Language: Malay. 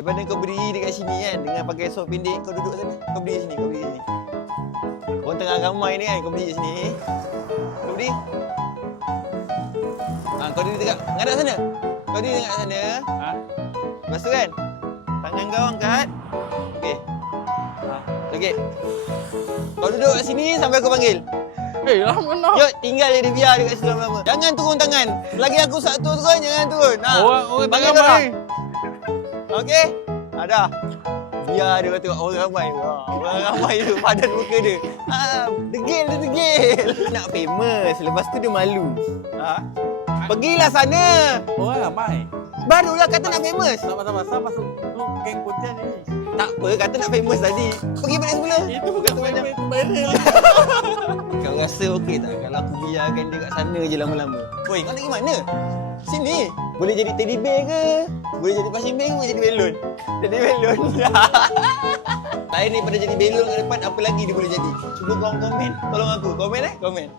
Daripada kau berdiri dekat sini kan, dengan pakai seluar pendek, kau duduk sana. Kau berdiri sini, kau berdiri sini. Orang tengah ramai ni kan, kau berdiri sini. Kau berdiri. Kau duduk dekat, menghadap sana. Kau duduk dekat sana. Lepas tu kan, tangan kau angkat. Okey. Okey. Kau duduk kat sini sampai aku panggil. Lama nak. Yuk, tinggal dia biar dekat situ lama-lama. Jangan turun tangan. Selagi aku satu turun, jangan turun. Orang panggil tangan orang. Okey? Dah. Biar dia tengok orang ramai. Orang ramai tu padan muka dia. Degil dia degil. Nak famous. Lepas tu dia malu. Pergilah sana. Orang ramai. Barulah kata nak famous. Sabar. Tu geng Pontian ni. Tak apa, kata nak famous tadi. Pergi balik semula. Itu bukan banyak. itu viral. Kau rasa okey tak kalau aku biarkan dia kat sana je lama-lama? Oi, kau nak pergi mana? Sini. Boleh jadi teddy bear ke? Boleh jadi punching bag ke? Boleh jadi belon? Jadi belon. Lain daripada jadi belon kat depan, apa lagi dia boleh jadi? Cuba korang komen. Tolong aku. Komen.